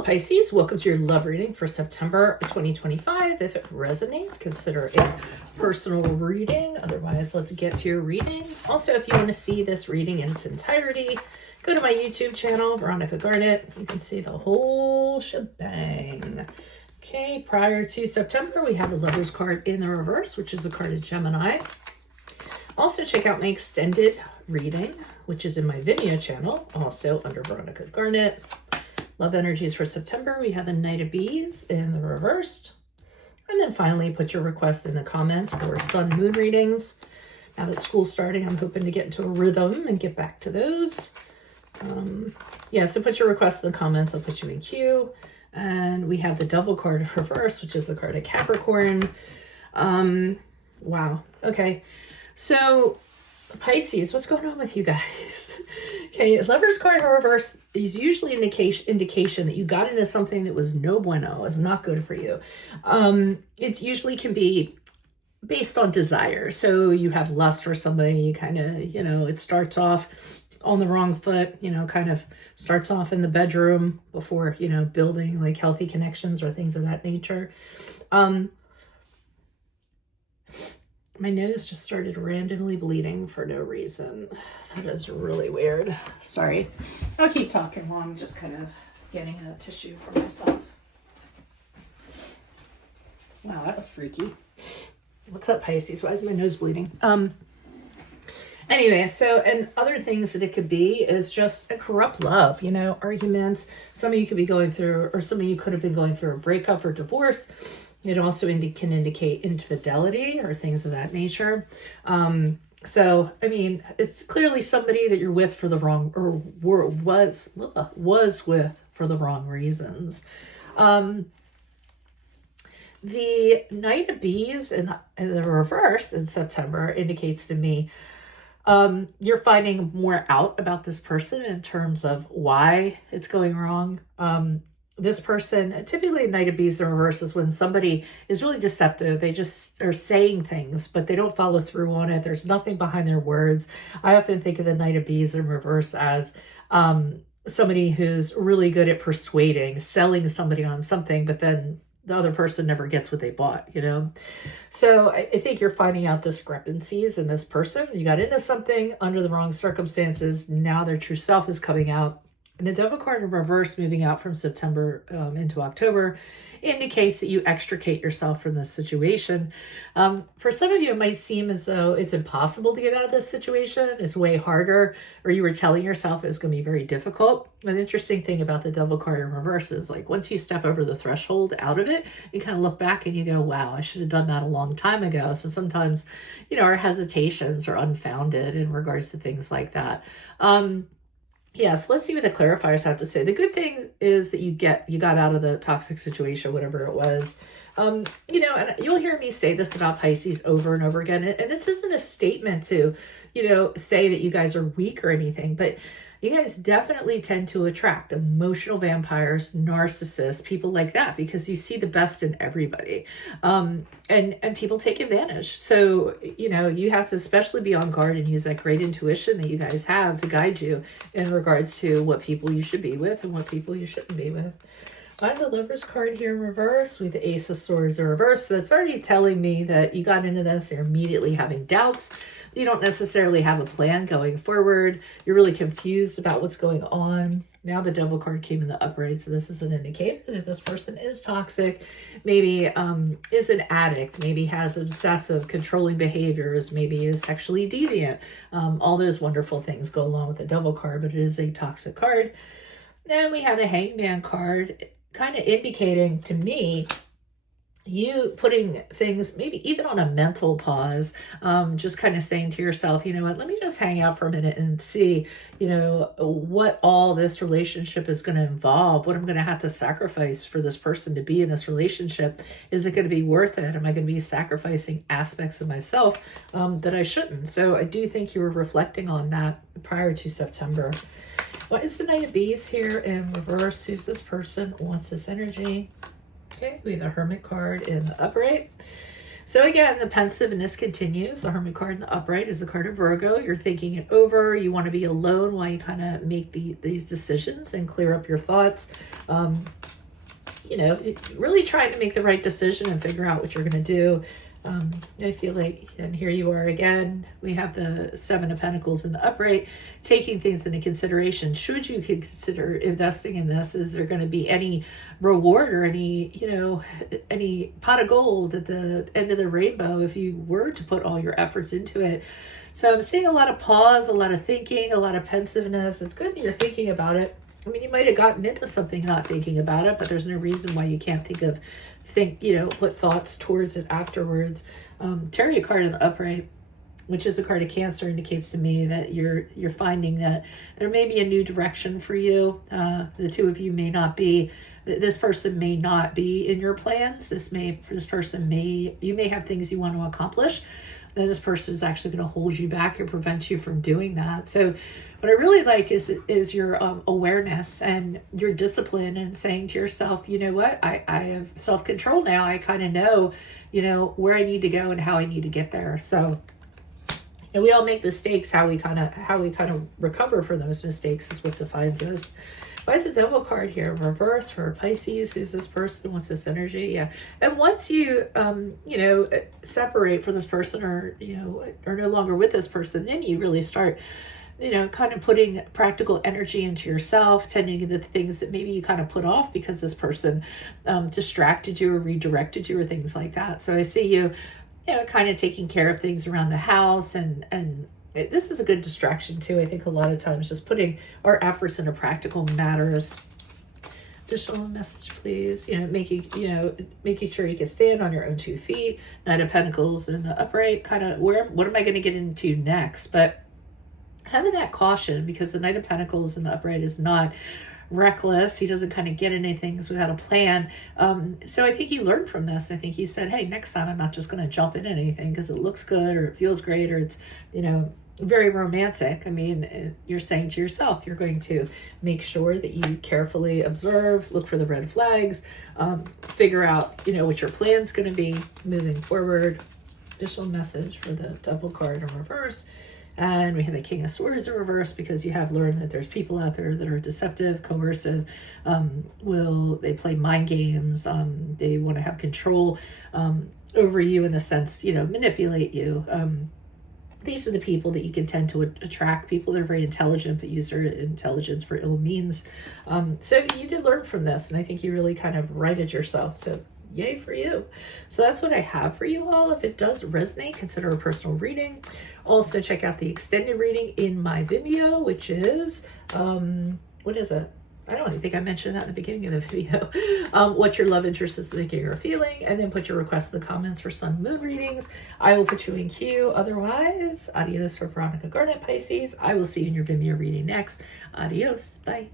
Hello Pisces, welcome to your love reading for September 2025. If it resonates, consider a personal reading. Otherwise, let's get to your reading. Also, if you want to see this reading in its entirety, go to my YouTube channel, Veronica Garnett. You can see the whole shebang. Okay, prior to September, we have the Lover's card in the reverse, which is a card of Gemini. Also, check out my extended reading, which is in my Vimeo channel, also under Veronica Garnett. Love energies for September. We have the Knight of Bees in the reversed. And then finally, put your requests in the comments for sun moon readings. Now that school's starting, I'm hoping to get into a rhythm and get back to those. So put your requests in the comments. I'll put you in queue. And we have the Devil card in reverse, which is the card of Capricorn. Wow. Okay. So Pisces, what's going on with you guys? Okay, Lover's card in reverse is usually an indication that you got into something that was no bueno, was not good for you. It usually can be based on desire. So you have lust for somebody, you kind of, it starts off on the wrong foot, kind of starts off in the bedroom before, building like healthy connections or things of that nature. My nose just started randomly bleeding for no reason. That is really weird. Sorry. I'll keep talking while I'm just kind of getting a tissue for myself. Wow, that was freaky. What's up, Pisces? Why is my nose bleeding? Anyway, so, and other things that it could be is just a corrupt love, arguments. Some of you could be going through, or some of you could have been going through a breakup or divorce. It also can indicate infidelity or things of that nature. It's clearly somebody that you're with for the wrong, or was with for the wrong reasons. The Knight of Bees in the reverse in September indicates to me you're finding more out about this person in terms of why it's going wrong. This person, typically a Knight of Bees in reverse is when somebody is really deceptive. They just are saying things, but they don't follow through on it. There's nothing behind their words. I often think of the Knight of Bees in reverse as somebody who's really good at persuading, selling somebody on something, but then the other person never gets what they bought, So I think you're finding out discrepancies in this person. You got into something under the wrong circumstances. Now their true self is coming out. And the Devil card in reverse moving out from September into October indicates that you extricate yourself from this situation. For some of you, it might seem as though it's impossible to get out of this situation. It's way harder, or you were telling yourself it's going to be very difficult. An interesting thing about the Devil card in reverse is like once you step over the threshold out of it, you kind of look back and you go, wow, I should have done that a long time ago. So sometimes, our hesitations are unfounded in regards to things like that. So let's see what the clarifiers have to say. The good thing is that you got out of the toxic situation, whatever it was. And you'll hear me say this about Pisces over and over again. And this isn't a statement to, say that you guys are weak or anything, but you guys definitely tend to attract emotional vampires, narcissists, people like that, because you see the best in everybody. And people take advantage. So, you have to especially be on guard and use that great intuition that you guys have to guide you in regards to what people you should be with and what people you shouldn't be with. Why is the Lover's card here in reverse with the Ace of Swords in reverse? So it's already telling me that you got into this, you're immediately having doubts. You don't necessarily have a plan going forward. You're really confused about what's going on. Now the Devil card came in the upright, so this is an indicator that this person is toxic, maybe is an addict, maybe has obsessive, controlling behaviors, maybe is sexually deviant. All those wonderful things go along with the Devil card, but it is a toxic card. Then we have the Hangman card, kind of indicating to me you putting things maybe even on a mental pause, just kind of saying to yourself, you know what, let me just hang out for a minute and see, what all this relationship is going to involve, what I'm going to have to sacrifice for this person to be in this relationship. Is it going to be worth it? Am I going to be sacrificing aspects of myself that I shouldn't? So I do think you were reflecting on that prior to September. What is the Knight of Bees here in reverse? Who's this person? What's this energy? Okay, we have the Hermit card in the upright. So again, the pensiveness continues. The Hermit card in the upright is the card of Virgo. You're thinking it over. You want to be alone while you kind of make these decisions and clear up your thoughts. really trying to make the right decision and figure out what you're going to do. I feel like, and here you are again, we have the Seven of Pentacles in the upright, taking things into consideration. Should you consider investing in this? Is there going to be any reward or any pot of gold at the end of the rainbow if you were to put all your efforts into it? So I'm seeing a lot of pause, a lot of thinking, a lot of pensiveness. It's good that you're thinking about it. I mean, you might have gotten into something not thinking about it, but there's no reason why you can't put thoughts towards it afterwards. Tarot card in the upright, which is a card of Cancer, indicates to me that you're finding that there may be a new direction for you. The two of you this person may not be in your plans. You may have things you want to accomplish. Then this person is actually going to hold you back or prevent you from doing that. So what I really like is your awareness and your discipline, and saying to yourself, you know what, I have self-control now. I kind of know, where I need to go and how I need to get there. So we all make mistakes. How we kind of recover from those mistakes is what defines us. Why is the Devil card here? Reverse for Pisces. Who's this person? What's this energy? Yeah. And once you, separate from this person, or no longer with this person, then you really start, kind of putting practical energy into yourself, tending to the things that maybe you kind of put off because this person distracted you or redirected you or things like that. So I see you, kind of taking care of things around the house, and this is a good distraction too. I think a lot of times just putting our efforts into practical matters. Additional message, please. Making sure you can stand on your own 2 feet. Knight of Pentacles in the upright, kind of what am I going to get into next? But having that caution, because the Knight of Pentacles in the upright is not reckless. He doesn't kind of get into things without a plan. So I think you learned from this. I think you said, hey, next time I'm not just going to jump into anything because it looks good or it feels great or it's, very romantic. I mean, you're saying to yourself, you're going to make sure that you carefully observe, look for the red flags, figure out, what your plan's going to be moving forward. Additional message for the Devil card in reverse. And we have the King of Swords in reverse, because you have learned that there's people out there that are deceptive, coercive, they play mind games, they want to have control over you, in the sense, manipulate you. These are the people that you can tend to attract, people that are very intelligent but use their intelligence for ill means. So you did learn from this, and I think you really kind of righted yourself. So yay for you. So that's what I have for you all. If it does resonate, consider a personal reading. Also check out the extended reading in my Vimeo, which is, what is it? I don't think I mentioned that in the beginning of the video. What your love interest is thinking or feeling, and then put your requests in the comments for sun moon readings. I will put you in queue. Otherwise, adios for Veronica Garnet, Pisces. I will see you in your Vimeo reading next. Adios. Bye.